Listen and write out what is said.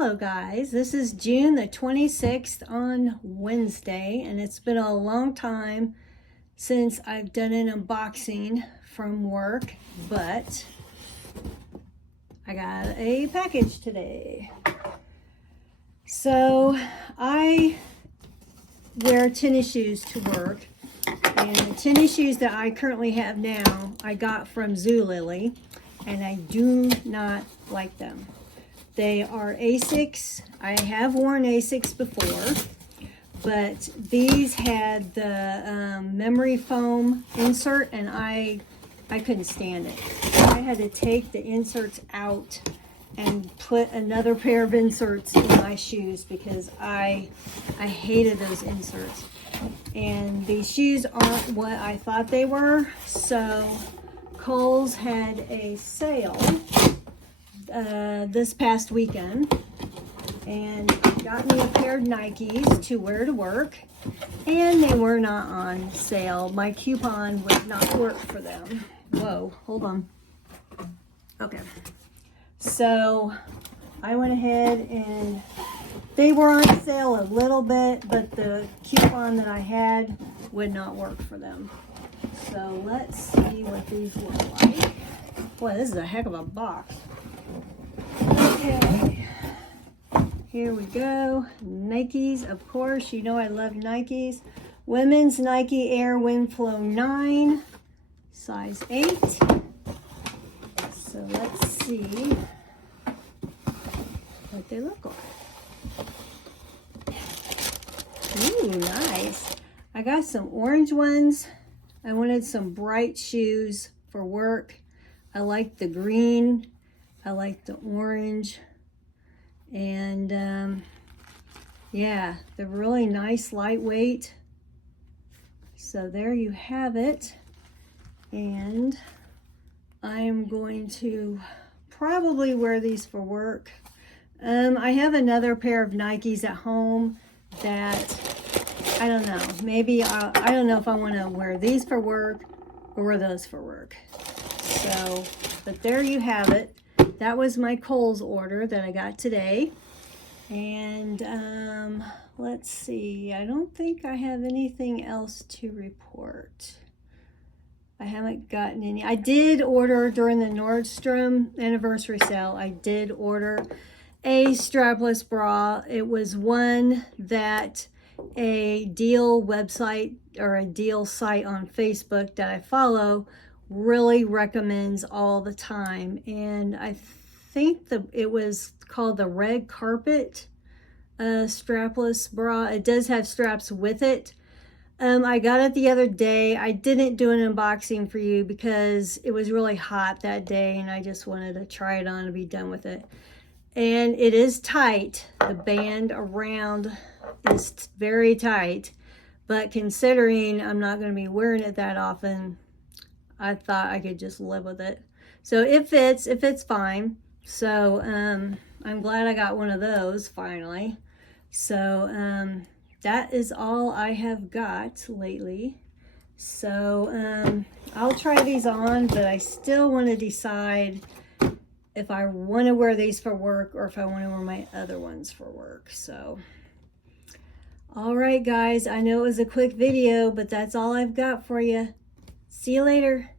Hello guys, this is June the 26th on Wednesday, and it's been a long time since I've done an unboxing from work, but I got a package today. So I wear tennis shoes to work, and the tennis shoes that I currently have now I got from Zulily, and I do not like them. They are Asics. I have worn Asics before, but these had the memory foam insert, and I couldn't stand it. I had to take the inserts out and put another pair of inserts in my shoes because I hated those inserts. And these shoes aren't what I thought they were, so Kohls had a sale this past weekend and got me a pair of Nikes to wear to work, and they were not on sale. My coupon would not work for them. Whoa, hold on. Okay, so I went ahead and they were on sale a little bit, but the coupon that I had would not work for them. So let's see what these look like. Boy, this is a heck of a box. Okay, here we go. Nikes, of course, you know I love Nikes. Women's Nike Air Winflo 9, size 8. So let's see what they look like. Ooh, nice. I got some orange ones. I wanted some bright shoes for work. I like the green. I like the orange, and yeah, they're really nice, lightweight. So there you have it, and I'm going to probably wear these for work. I have another pair of Nikes at home that I don't know, maybe I don't know if I want to wear these for work or wear those for work. So, but there you have it. That was my Kohls order that I got today. And let's see, I don't think I have anything else to report. I haven't gotten any. I did order during the Nordstrom anniversary sale. I did order a strapless bra. It was one that a deal website or a deal site on Facebook that I follow really recommends all the time, and I think it was called the Red Carpet strapless bra. It does have straps with it. I got it the other day. I didn't do an unboxing for you because it was really hot that day and I just wanted to try it on and be done with it. And it is tight. The band around is very tight, but considering I'm not going to be wearing it that often, I thought I could just live with it. So it fits fine. So I'm glad I got one of those finally. So that is all I have got lately. So I'll try these on, but I still want to decide if I want to wear these for work or if I want to wear my other ones for work. So all right guys, I know it was a quick video, but that's all I've got for you. See you later.